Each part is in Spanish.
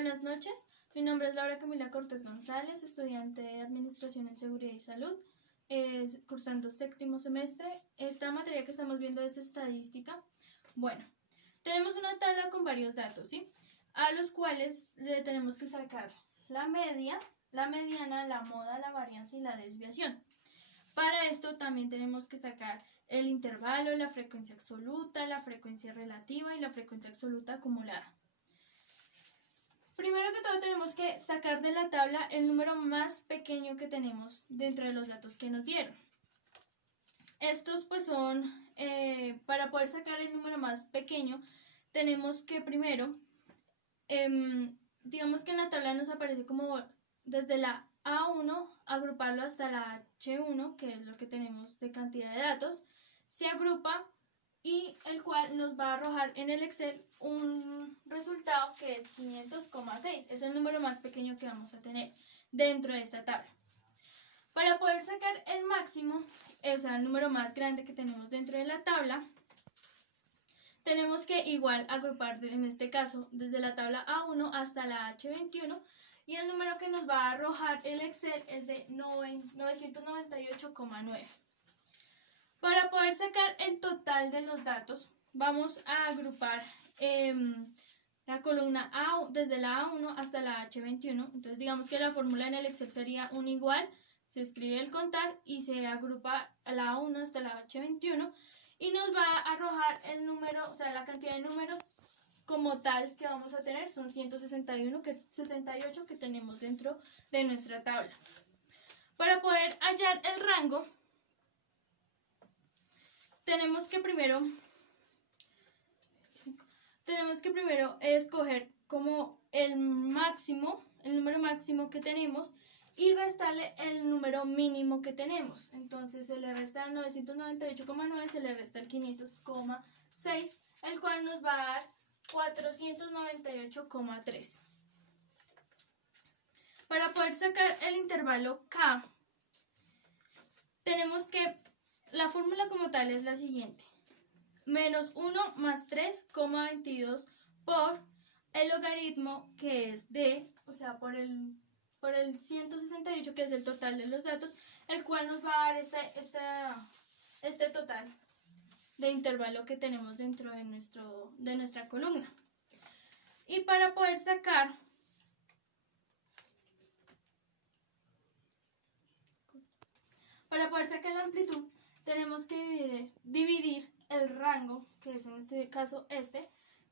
Buenas noches, mi nombre es Laura Camila Cortés González, estudiante de Administración en Seguridad y Salud, cursando séptimo semestre. Esta materia que estamos viendo es estadística. Bueno, tenemos una tabla con varios datos, ¿sí? A los cuales le tenemos que sacar la media, la mediana, la moda, la varianza y la desviación. Para esto también tenemos que sacar el intervalo, la frecuencia absoluta, la frecuencia relativa y la frecuencia absoluta acumulada. Primero que todo tenemos que sacar de la tabla el número más pequeño que tenemos dentro de los datos que nos dieron. Estos pues son, para poder sacar el número más pequeño, tenemos que primero, digamos que en la tabla nos aparece como desde la A1, agruparlo hasta la H1, que es lo que tenemos de cantidad de datos, se agrupa y el cual nos va a arrojar en el Excel un resultado que es 500,6. Es el número más pequeño que vamos a tener dentro de esta tabla. Para poder sacar el máximo, o sea, el número más grande que tenemos dentro de la tabla, tenemos que igual agrupar, en este caso, desde la tabla A1 hasta la H21, y el número que nos va a arrojar el Excel es de 998,9. Para poder sacar el total de los datos, vamos a agrupar la columna A desde la A1 hasta la H21. Entonces, digamos que la fórmula en el Excel sería un igual, se escribe el contar y se agrupa la A1 hasta la H21 y nos va a arrojar el número, o sea, la cantidad de números como tal que vamos a tener son 168 que tenemos dentro de nuestra tabla. Para poder hallar el rango, tenemos que primero escoger como el máximo, el número máximo que tenemos y restarle el número mínimo que tenemos. Entonces se le resta el 998,9, se le resta el 500,6, el cual nos va a dar 498,3. Para poder sacar el intervalo K, tenemos que, la fórmula como tal es la siguiente: menos 1 más 3,22 por el logaritmo que es de, o sea, por el 168 que es el total de los datos, el cual nos va a dar este total de intervalo que tenemos dentro de nuestra columna. Y para poder sacar la amplitud, tenemos que dividir el rango, que es en este caso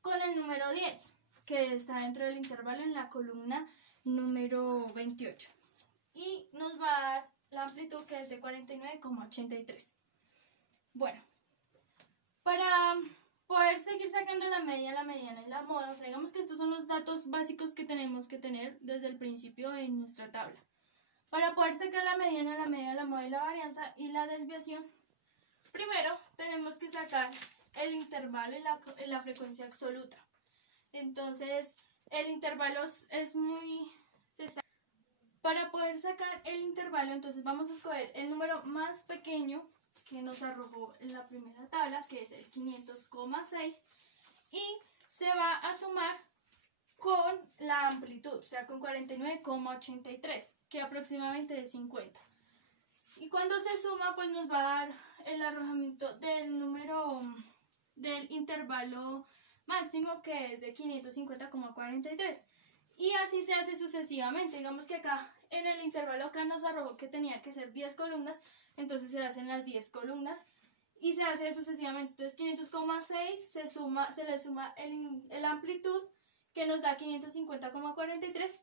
con el número 10, que está dentro del intervalo en la columna número 28. Y nos va a dar la amplitud, que es de 49,83. Bueno, para poder seguir sacando la media, la mediana y la moda, o sea, digamos que estos son los datos básicos que tenemos que tener desde el principio en nuestra tabla. Para poder sacar la mediana, la media, la moda y la varianza y la desviación, primero tenemos que sacar el intervalo y la frecuencia absoluta. Entonces, el intervalo es muy... Para poder sacar el intervalo, entonces vamos a escoger el número más pequeño que nos arrojó en la primera tabla, que es el 500,6, y se va a sumar con la amplitud, o sea, con 49,83, que aproximadamente es 50. Y cuando se suma, pues nos va a dar el arrojamiento del número del intervalo máximo, que es de 550,43. Y así se hace sucesivamente. Digamos que acá en el intervalo acá nos arrojó que tenía que ser 10 columnas, entonces se hacen las 10 columnas y se hace sucesivamente. Entonces 500,6 se le suma el amplitud, que nos da 550,43.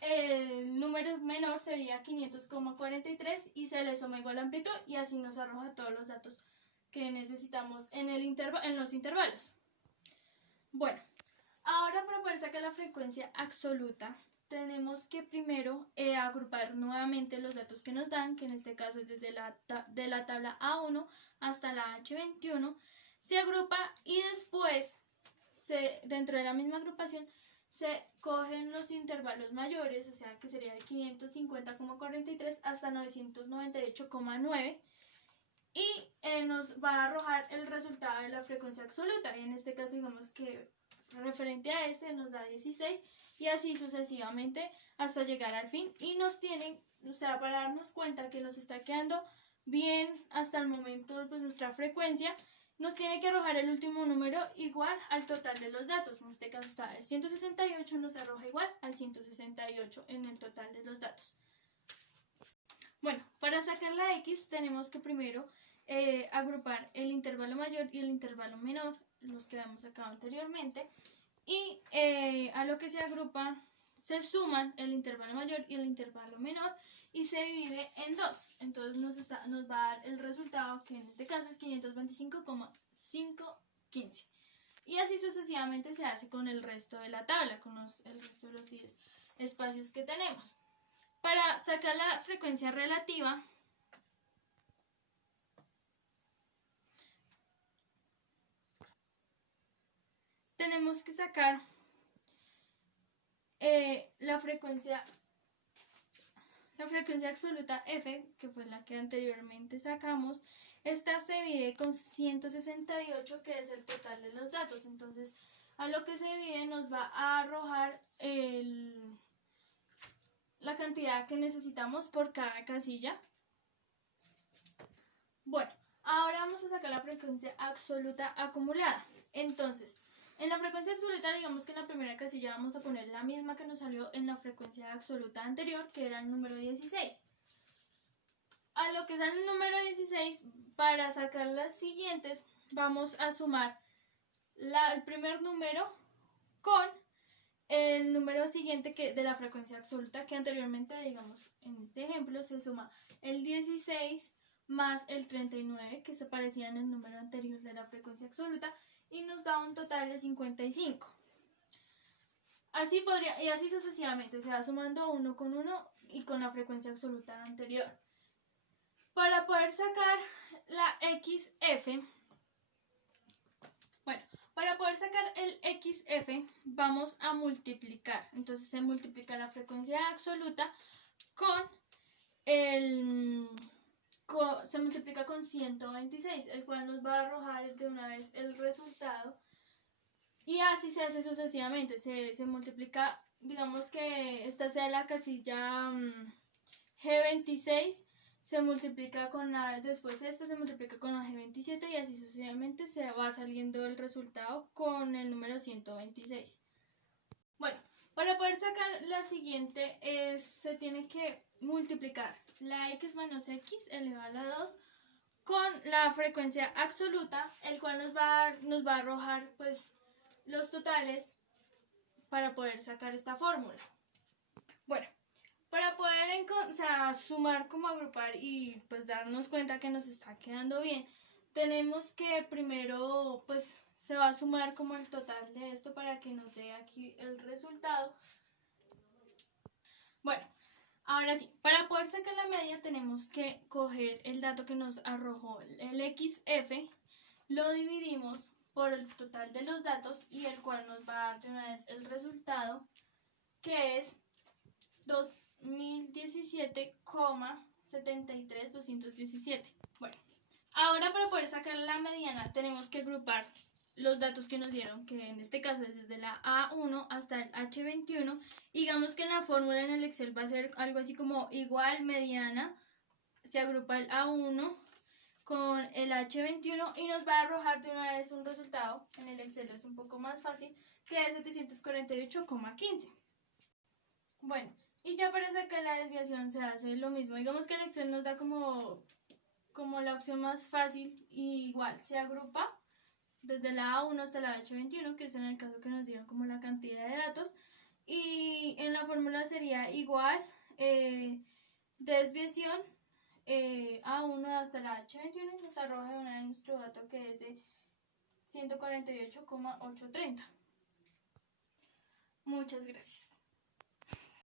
El número menor sería 500,43 y se le suma igual la amplitud, y así nos arroja todos los datos que necesitamos en los intervalos. Bueno, ahora para poder sacar la frecuencia absoluta, tenemos que primero agrupar nuevamente los datos que nos dan, que en este caso es desde de la tabla A1 hasta la H21, se agrupa y después, dentro de la misma agrupación, se cogen los intervalos mayores, o sea que sería de 550,43 hasta 998,9, y nos va a arrojar el resultado de la frecuencia absoluta. Y en este caso, digamos que referente a nos da 16, y así sucesivamente hasta llegar al fin, y nos tienen, o sea, para darnos cuenta que nos está quedando bien hasta el momento pues nuestra frecuencia, nos tiene que arrojar el último número igual al total de los datos. En este caso está el 168, nos arroja igual al 168 en el total de los datos. Bueno, para sacar la X tenemos que primero agrupar el intervalo mayor y el intervalo menor, los que habíamos sacado anteriormente, y a lo que se agrupa se suman el intervalo mayor y el intervalo menor y se divide en 2. Entonces nos va a dar el resultado, que en este caso es 525,515. Y así sucesivamente se hace con el resto de la tabla, con el resto de los 10 espacios que tenemos. Para sacar la frecuencia relativa, tenemos que sacar la frecuencia absoluta F, que fue la que anteriormente sacamos. Esta se divide con 168, que es el total de los datos. Entonces, a lo que se divide nos va a arrojar la cantidad que necesitamos por cada casilla. Bueno, ahora vamos a sacar la frecuencia absoluta acumulada. Entonces, en la frecuencia absoluta, digamos que en la primera casilla vamos a poner la misma que nos salió en la frecuencia absoluta anterior, que era el número 16. A lo que sale el número 16, para sacar las siguientes, vamos a sumar el primer número con el número siguiente de la frecuencia absoluta, que anteriormente, digamos, en este ejemplo, se suma el 16 más el 39, que se parecía en el número anterior de la frecuencia absoluta, y nos da un total de 55. Y así sucesivamente, se va sumando uno con uno y con la frecuencia absoluta anterior. Para poder sacar la XF, para poder sacar el XF vamos a multiplicar. Entonces se multiplica la frecuencia absoluta se multiplica con 126, el cual nos va a arrojar de una vez el resultado. Y así se hace sucesivamente. Se multiplica, digamos que esta sea la casilla G26, se multiplica con después esta se multiplica con la G27 y así sucesivamente se va saliendo el resultado con el número 126. Bueno, para poder sacar la siguiente se tiene que multiplicar la X menos X elevado a la 2 con la frecuencia absoluta, el cual nos va a arrojar pues los totales para poder sacar esta fórmula. Bueno, para poder sumar, como agrupar y pues darnos cuenta que nos está quedando bien, tenemos que primero pues se va a sumar como el total de esto para que nos dé aquí el resultado. Bueno, ahora sí, para poder sacar la media tenemos que coger el dato que nos arrojó el XF, lo dividimos por el total de los datos y el cual nos va a dar de una vez el resultado, que es 2017,73217. Bueno, ahora para poder sacar la mediana tenemos que agrupar los datos que nos dieron, que en este caso es desde la A1 hasta el H21. Digamos que en la fórmula en el Excel va a ser algo así como igual mediana, se agrupa el A1 con el H21 y nos va a arrojar de una vez un resultado. En el Excel es un poco más fácil, que es 748,15. Bueno, y ya para sacar la desviación se hace lo mismo. Digamos que el Excel nos da como la opción más fácil, y igual se agrupa desde la A1 hasta la H21, que es en el caso que nos dieron como la cantidad de datos, y en la fórmula sería igual desviación A1 hasta la H21 y nos arroja de una vez nuestro dato, que es de 148,830. Muchas gracias.